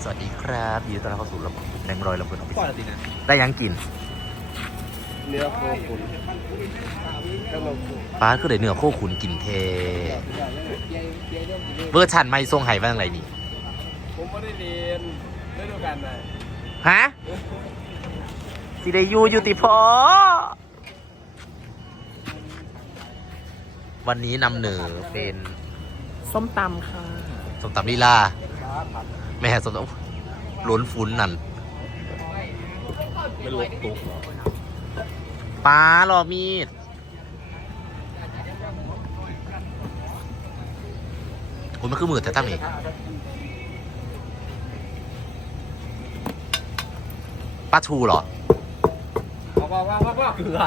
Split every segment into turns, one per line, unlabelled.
สวัสดีครับยินดีต้อนรับเข้าสู่ระบบแดงรอยลำพูนออฟฟิศ
ก่อนสินะ
ได้ยังกิน
เนื้อโคขุนก็มาขุน
ป้าคือได้เนื้อโคขุนกินเทเวอร์ชันไม่ทรงไห้ว่าอะไรนี่
ผมไม่ได้เรียนฤดูกาลไหน
ฮะสิได้อยู่ติพอวันนี้นำเหนือเป็น
ส้มตำค่ะ
ส้มตำลีลาแม่ส้มตำล้นฟุ้นนั่น
ไม่รู้ตุ๊ก
ป้ารอมีดคุณมันคือมือแต่ตั้มอีกป้าชูเหรอ
ว่าเกลือ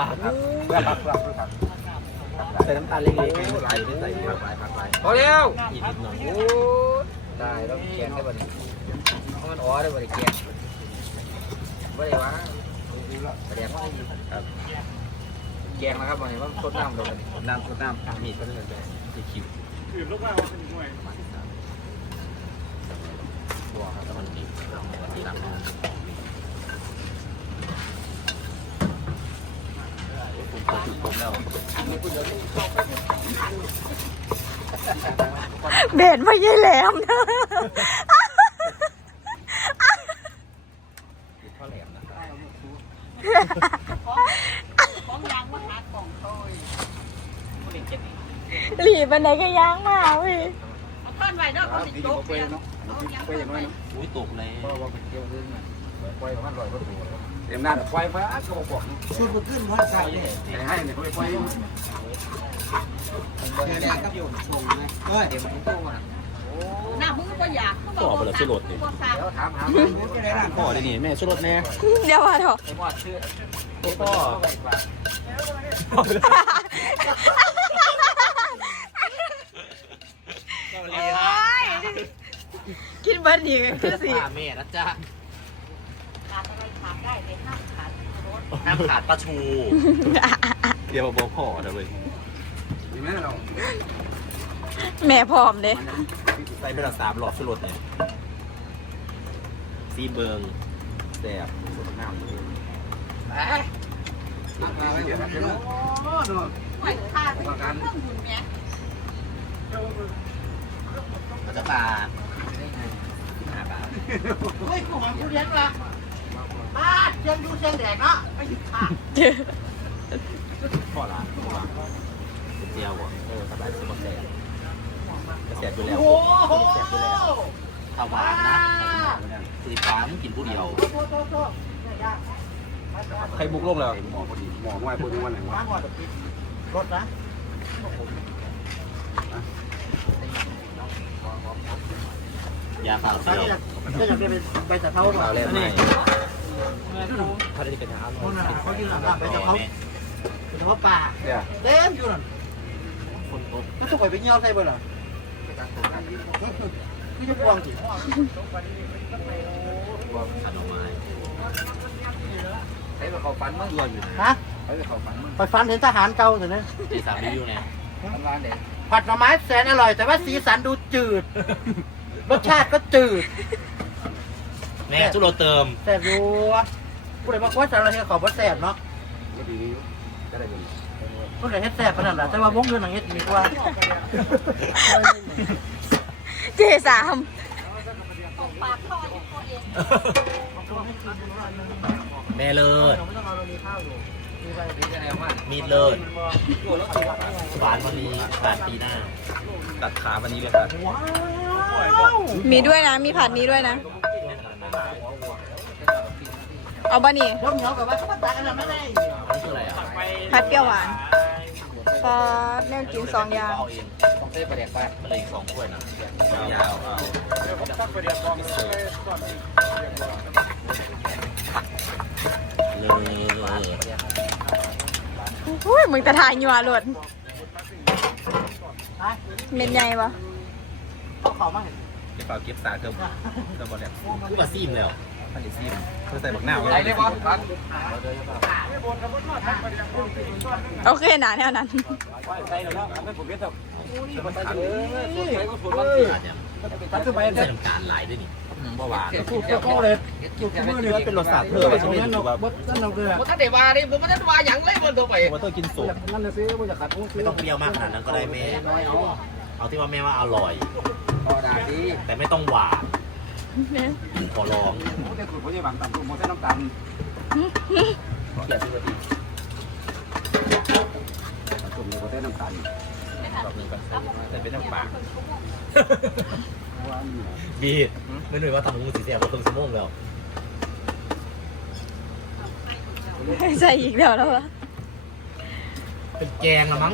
ใส่น้ำตาลเล็กๆไหลใส่เยอะพอแล้วอีกนิดหน่อยได้แล้วแกงได้บ่เนี่ยมันอ๋อได้บ่เนี่ยแกงบ่ได้วะแสดงว่าครับแกงนะครับวันนี้ว่าสดน้ำเลยน้ำสดน้ำมีดก็ได้เลยจะคิวคือลูกว่าเป็นหน่วยตัวครับตะวันดีที่หลัง
เบนไม่ยี่แหลมนะ
ข้อแหลมนะ
ของยางมาหากล่องโต้ย
หลีบันไดก็ย่างมาพี่
เอาท่อนไว้เนาะเขาติดโต๊ะเนี่ยเอายังไปไว้
อุ้ยตกเลย
เพราะว่าเป็นเที่ยวเรื่องน่ะไฟประมาณ100 กว่าตัวเต็มหน้าไฟฟ้าก็บอกชุดมันขึ้นเพราะใส่ให้เนี่ยเขาไปไฟแดงก็อยู่ชงนะเดี๋ยวมันโตมา
หน้ามือก็อยาก
ต่อไปแล้วชุดรถนี่ เดี๋ยวถามหาพ่อได้นี่แม่ชุดรถแน่
เดี๋ยวมาเถอะ
ไอ้พ่อชื่อพ่อ
โอ้ยคิดเบิร์ดดีคือสิ
แม่นะจ๊ะ
ขาดอะไรขาดได้แต่ห้ามขาดรถ
ห้ามขาดป้าชู
เดี๋ยวบอกพ่อเดี๋ยวเลยมีไหมเรา
แม่พร้อมเด้
ใส่ไปละ3 หลอดชุดรถเนี่ยซีเบิงแสบสุดน้ำเลยนั่งมาไว้เดี๋ยวนะ
ไหวขาดเป็นเครื่องหุ่นแม่
มันจะตา
เฮ้ยของผู้เรียนว่ะบ้าเชียงดูเชียงแดดเนาะไปหยุดขาด
พ่อละเจียวอ่ะสบายสบายแสบอยู่แล้ว
โอ้โห
แสบอยู่แล้ว
ถาวานนะคือฟ้ามึงกินผู้เดียว
ใครบุกโลกแล้วหมอพอดีหมอว่าพูดวันไหนวะ
รถนะ
ยาเปล่าเที่ยว
ก็จะไปแต่เขา
เราเล่นไม่ถ้าได้เป็นหา
คนน่ะเขายืนหลังไปแต่เขาแต่เขาป่า
เนี่ย
เต็มอยู่นั่นมันต้องไปเงี้ยวใส่บ่ล่ะคือจะพวงสิ
ให้เขาฟันมั่งด้วยอยู่
ฮะ
ให้เขาฟันมั่ง
ไปฟันเห็นทหารเก่าสินะ
ที่สามรีวิวไง
ทำร้านเด็ก
ผัดหน่อไม้แสนอร่อยแต่ว่าสีสันดูจืด รสชาติก็จืด
แม่ทุโรเติม
แสบอยู่ผู้ใดมาคว้าสารเฮียขอบว่าแสบเนาะ
ก็ดีก็ได้ยิน
ผู้ใดเฮ็ดแสบขนาดนั้นแต่ว่าวงเงินหนังเฮ็ดดีกว่า
เจสาม
แม่เลิศ
ไม่ต้องเอาเรามีข้าวอยู่มีไป
ดีจะแนวมาก
มีดเลิศหวานวันนี้หวานปีหน้า
ตัดขาวันนี้เลยครับ
มีด้วยนะ มีผัดนี้ด้วยนะ เอาบะนี่
ร่มเหนียวกับว่าเขามาตักกันไม่ได้
อันนี้คืออะไรอ่ะ
ผัดเปรี้ยวหวานปลาแนวกิน2 อย่าง
เอาเอง
ต้องเต้ประเดี๋ยวไป
มันเลยอีก2 ถ้วยนะยาวๆเลิศ
อุ้ยมึงตะทายยัวหลดเม็นใหญ่ปะ
เขาขอมาเห็น
เก็บเปล่าเก็บตาเติมบอลเนี่ย
กูมาซีมแล้ว
พันดิซีมเพื่อใส่บักหน้าไว้ได้ปะพัน
โอเคหนาแนวนั้น
ใส่แล้วไม่ผมเก็บแบบ
อาจจะ
ตักขึ้นไป
ใส่น้ำตาลลายด้วยนี่
เบ่หวาน
พูดก็เลยมือเลยว่าเป็นรสชาติเพิ่มใช่ไหมหรือว่านั่นเราเลย
บ่ทันได้ว่าดิบ่ทันว่าหยังเลยมันตัวไป
ว่าต้องกินสุกนั่นเลยสิว่าจะขัด
ไม่ต้องเปรี้ยวมากขนาดนั้นก็ได้แม่เอาที่ว่าแม่ว่าอร่อย
พอได้ดี
แต่ไม่ต้องหวานขอร้อง
ผมได้สูตรผมจะบังตำผมใส่น้ำตาล
เกลียดสิบ่ดี
ผมใส่น้ำตาล
แต่เป็นน้ำปลา
บีไม่หน่อยว่าทำงูสีแสบมาครึ่งชั่วโมงแล้ว
ใส่อีกแล้วแล้ววะ
เป็นแกงละมั้ง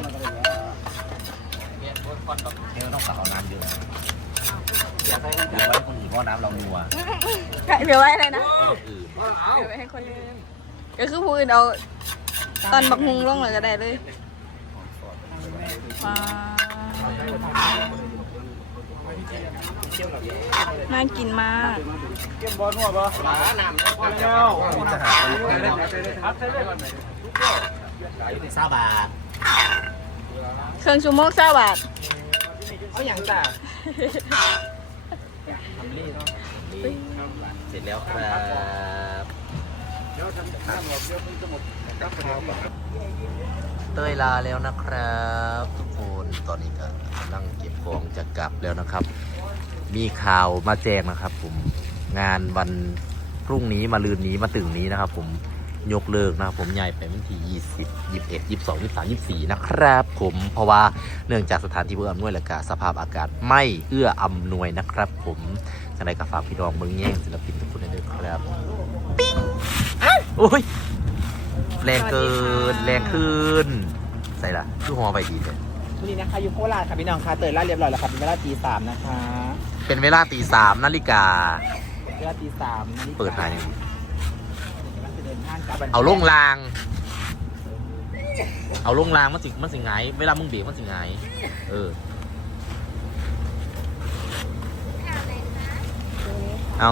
เนี่ยต้องสาวน้ำเยอะอยากให้ไว้คนอื่นเพราะน้ำเรานัว
เดี๋ยวไว้อะไรนะ
คนอื่น
เอา
เดี๋ยวไว้ให้คนอื่นก็คือผู้อื่นเอาตอนบักฮุงลงเลยก็ได้เลยว้าวน่ากินมาก
เกี่ยมบอลนัวปะ
ปลาน้ำ
พอแล้ว
จะหาซาบา
เครื่องชูโมกซาบาท
เอาหยังจ้า
เสร็จแล้วครับเต้ยลาแล้วนะครับทุกคนตอนนี้ก็กำลังเก็บของจะกลับแล้วนะครับ มีข่าวมาแจ้งนะครับ ผมงานวันพรุ่งนี้มาลืนนี้มาตึงนี้นะครับ ผมยกเลิกนะครับผมย้ายไปวันที่20 21 22 23 24นะครับผมเพราะว่าเนื่องจากสถานที่เอื้ออำนวยและก็สภาพอากาศไม่เอื้ออำนวยนะครับ ผมจังไดก็ฝากพี่น้องเมืองแย่งศิลปินทุกคนด้วยครับปิ้งโอ้ยแรงเกินแรงขึ้นใส่ละคือหัวไปดีเลย
นี่นะคะอยู่โคราชค่ะพี่น้องค่ะเตยล่าเรียบร้อยแล้วครับเป็นเวลาตี 3นะคะ
เป็นเวลาตี 3 นาฬิกา
เวลาตี 3
เปิดไหน
เอา
เอาลงราง เอาลงรางมันสิไงเวลามึงเบรกมันสิไงเออเอา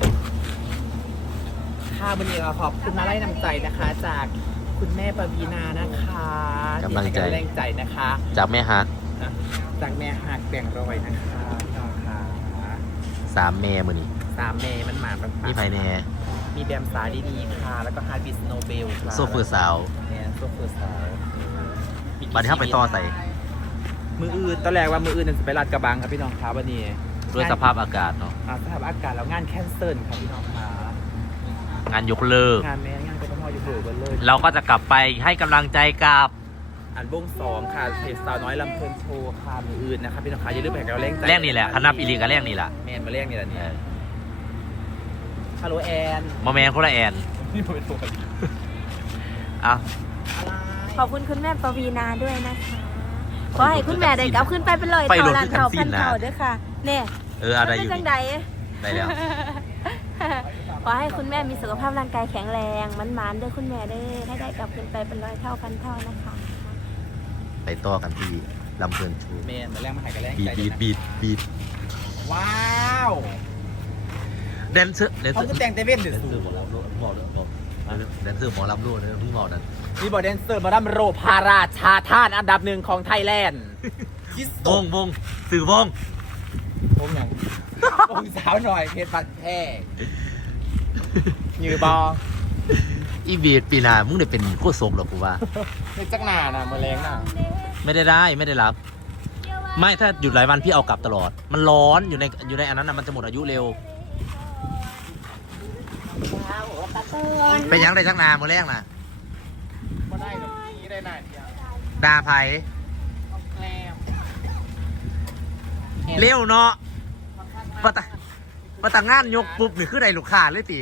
ค่ะวันนี้ขอบคุณมาไล่น้ำใจนะคะ จากคุณแม่ปวีนานะคะที่ให้กำลังใจนะคะ
จากแม่ฮัก
จากแม่หักแบ่งรอยนะคะพี่น้องค่ะ
3 แม่มือนี่
3 เมย์มันหมาปังๆ
มีไผแน่
มีแบมสาดีๆค่ะแล้วก็ฮาร์บิสโนเบลค่ะ
โซเฟอร์สาว
เนี่ยโซเฟอร์สาว
บัดนี้เข้าไปต่อใส่
มืออื่นตอนแรกว่ามืออื่นจะไปลาดกระบังครับพี่น้องครับวันนี้
ด้วยสภาพอากาศเนาะ
สภาพอากาศแล้วงานแคนเซิลครับพี่น้องค่ะ
งานยกเลิก
งานแม่งานกทมอยู่เบอร์เลย
เราก็จะกลับไปให้กำลังใจกับ
อันวง2ค่ะเพจสาวน้อยลำเพลินโชว์ค่ะมืออื่นนะครับพี่น้องค่ะอย่าลืมไปให้กำลังใจ
แรกนี่แหละคณะอีลีกับแรกนี่แหละ
แมนมาเรียกนี่แหละเนี่ยฮัลโหลแอน
มาแมนคนละแอน
นี่เป็นตัว
อ่ะ
ขอบคุณคุณแม่ปวีนาด้วยนะคะขอให้คุณแม่ได้กลับขึ้นไปเป็นร้อยเท่าล้านเท่าพันเท่าด้วยค่ะเนี่ย
อะไรอยู่
จังใด
ได้แล้ว
ขอให้คุณแม่มีสุขภาพร่างกายแข็งแรงมันๆด้วยคุณแม่เด้อให้ได้กลับขึ้นไปเป็นร้อยเท่าพันเท่านะคะ
ไปต่อกันที่ลำเพลินชู
แมนมาแรกมาให้กำลัง
บี
ใจ
ดบีดบีด
ว้าว
แดนเซอร์แดนเซ
เขา
อร์
จะแต่งเต้นหรือ
แดนเซอร์หมอลำโลดหมอลำแดนเซอร์หมอลำโลดนะเพิ่งบอกนั้น
นี่บอแดนเซอร์มาดัมโรพาราชาท่านอันดับ1ของไทยแลนด์คิส
วงวงสื่อวง
ผมอย่างผมสาวหน่อยเพชรบัตรแท้ยือบอ
อีบีดปีหนามึงได้เป็นโคตรโศกหรอกกูว่า
ในจักหนานะมาแรงน่ะ
ไม่ได้รับ ไม่ถ้าหยุดหลายวันพี่เอากลับตลอด มันร้อนอยู่ในอันนั้นนะมันจะหมดอายุเร็วเป็นยังได้จักนามือแรกน่ะ
มาได้หรอกนี้ได้หน่าเดียว
ดาไผ่
แล้ว
เร็วเนาะปะตางานยกปุ๊บนี่คือได้ลูกค้าเลยตี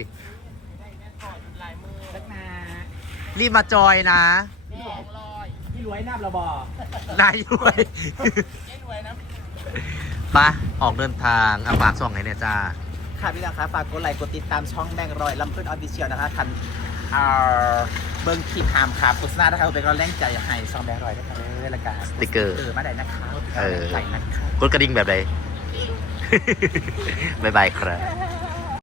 จักหนา
รีบมาจอยนะ
พี่รวยนับระบอน
ายรวยไปออกเดินทางอาฝากส่องไงเนี่ยจ้า
ค่ะพี่น้องคะฝากกดไลค์กดติดตามช่องแบงค์รอยลำเพื่อนออฟฟิเชียลนะคะคันเบิ้งคลิปหามครับกุศลานะคะเป็นกำลังใจให้ช่องแบงค์รอยด้วยค่ะเลยละกัน
สติกเกอร์
มาได้นะคะ
เออ
ใส่นะคะ
กดกระดิ่งแบบใด บ๊ายบายครับ